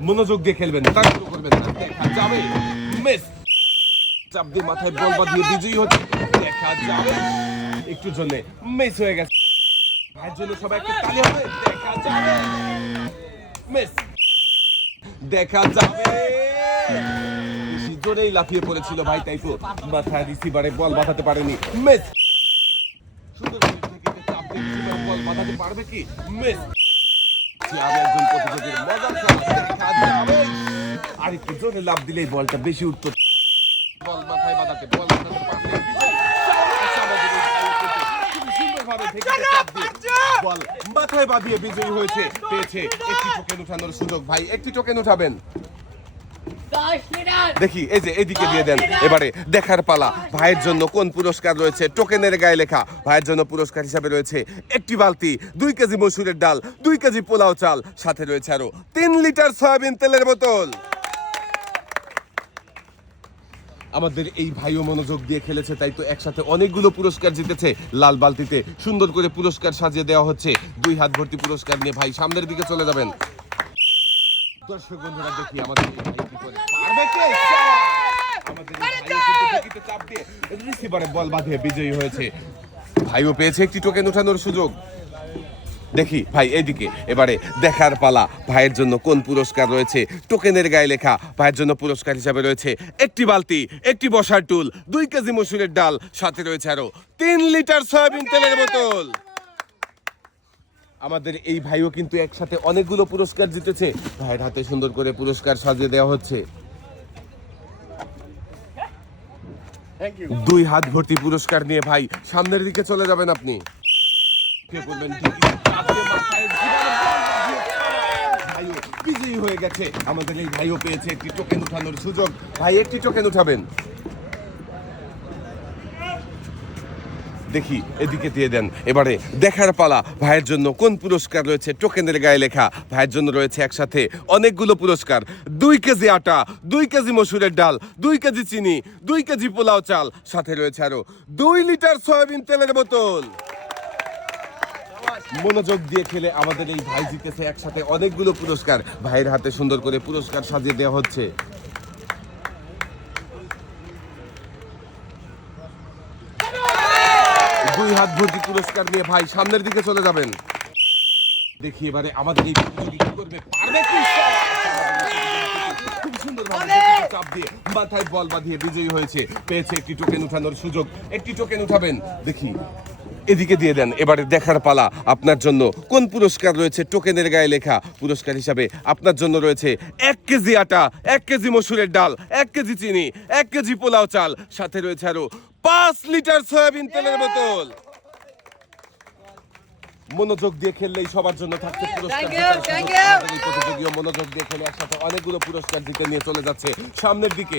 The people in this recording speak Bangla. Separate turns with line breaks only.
মনোযোগ দিয়ে খেলবেন তাড়াহুড়ো করবেন না। দেখা যাবে। মিস। চাপ দিয়ে মাথায় বল বাঁধিয়ে বিজয়ী হচ্ছে। দেখা যাবে। একটু জন্য। মিস হয়ে গেছে। ভাইয়ের জন্য সবাই একটু তালি হবে। দেখা যাবে। মিস। দেখা যাবে। জোরেই লাফিয়ে পড়েছিল ভাই তাই তো মাথায় রিসিভারে বল বাঁধাতে পারেনি। মিস। সুন্দর দিয়ে বল বাঁধাতে পারবে কি? মিস। আর একটু জোরে লাভ দিলেই বলটা বেশি উঠতো। বল মাথায় বাঁধাতে, বল বল মাথায় বাঁধিয়ে বিজয়ী হয়েছে, পেয়েছে। একটি টোকেন উঠানোর সুযোগ ভাই, একটি টোকেন উঠাবেন। দেখি এই যে এদিকে দিয়ে দেন। এবারে দেখার পালা। ভাইয়ের জন্য কোন পুরস্কার রয়েছে? টোকেনের গায়ে লেখা। ভাইয়ের জন্য পুরস্কার হিসাবে রয়েছে একটি বালতি দুই কেজি মসুরের ডাল দুই কেজি পোলাও চাল। সাথে রয়েছে আরও তিন লিটার সয়াবিন তেলের বোতল। আমাদের এই ভাইও মনোযোগ দিয়ে খেলেছে তাই তো একসাথে অনেকগুলো পুরস্কার জিতেছে লাল বালতিতে। সুন্দর করে পুরস্কার সাজিয়ে দেওয়া হচ্ছে। দুই হাত ভর্তি পুরস্কার নিয়ে ভাই সামনের দিকে চলে যাবেন। দর্শক বন্ধুরা দেখি আমাদের করে পারবে কে? ভাইও চাপ দিয়ে রিসিভারে বল বাঁধিয়ে বিজয়ী হয়েছে। ভাইও পেয়েছে একটি টোকেন ওঠানোর সুযোগ। দেখি ভাই এদিকে এবারে দেখার পালা। ভাইয়ের জন্য কোন পুরস্কার রয়েছে? টোকেনের গায়ে লেখা। ভাইয়ের জন্য পুরস্কার হিসাবে রয়েছে একটি বালতি একটি বসার টুল দুই কেজি মসুরের ডাল সাথে রয়েছে আরও তিন লিটার সয়াবিন তেলের বোতল। আমাদের এই ভাইও কিন্তু একসাথে অনেকগুলো পুরস্কার জিতেছে। ভাইয়ের হাতে সুন্দর করে পুরস্কার সাজিয়ে দেওয়া হচ্ছে। দুই হাত ভর্তি পুরস্কার নিয়ে ভাই সামনের দিকে চলে যাবেন আপনি। বিজয়ী হয়ে গেছে। আমাদের এই ভাইও পেয়েছে একটি টোকেন উঠানোর সুযোগ। ভাই একটি টোকেন উঠাবেন। দেখি, এদিকে দিয়ে দেন। এবারে দেখার পালা। ভাইয়ের জন্য কোন পুরস্কার রয়েছে? টোকেনের গায়ে লেখা। ভাইয়ের জন্য রয়েছে একসাথে অনেকগুলো পুরস্কার। দুই কেজি আটা, দুই কেজি মসুরের ডাল, দুই কেজি চিনি, দুই কেজি পোলাও চাল। সাথে রয়েছে আরও দুই লিটার সয়াবিন তেলের বোতল। মনোযোগ দিয়ে খেলে আমাদের এই ভাই জিতেছে একসাথে অনেকগুলো পুরস্কার। ভাইয়ের হাতে সুন্দর করে পুরস্কার সাজিয়ে দেওয়া হচ্ছে দুই হাত ভর্তি পুরস্কার নিয়ে ভাই সামনের দিকে চলে যাবেন। দেখি এবারে আমাদের এই প্রতিযোগী কি করবে পারবে কি? খুব সুন্দর চাপ দিয়ে মাথায় বল বাঁধিয়ে বিজয়ী হয়েছে। পেয়েছে একটি টোকেন উঠানোর সুযোগ একটি টোকেন উঠাবেন। দেখি এদিকে দিয়ে দেন এবারে দেখার পালা আপনার জন্য। কোন পুরস্কার রয়েছে? টোকেনের গায়ে লেখা পুরস্কার হিসাবে আপনার জন্য রয়েছে এক কেজি আটা এক কেজি মসুরের ডাল এক কেজি চিনি এক কেজি পোলাও চাল। সাথে রয়েছে আরও পাঁচ লিটার সয়াবিন তেলের বোতল। মনোযোগ দিয়ে খেললেই সবার জন্য থাকছে পুরস্কার। প্রতিযোগীও মনোযোগ দিয়ে খেলে একসাথে অনেকগুলো পুরস্কার জিতে নিয়ে চলে যাচ্ছে। সামনের দিকে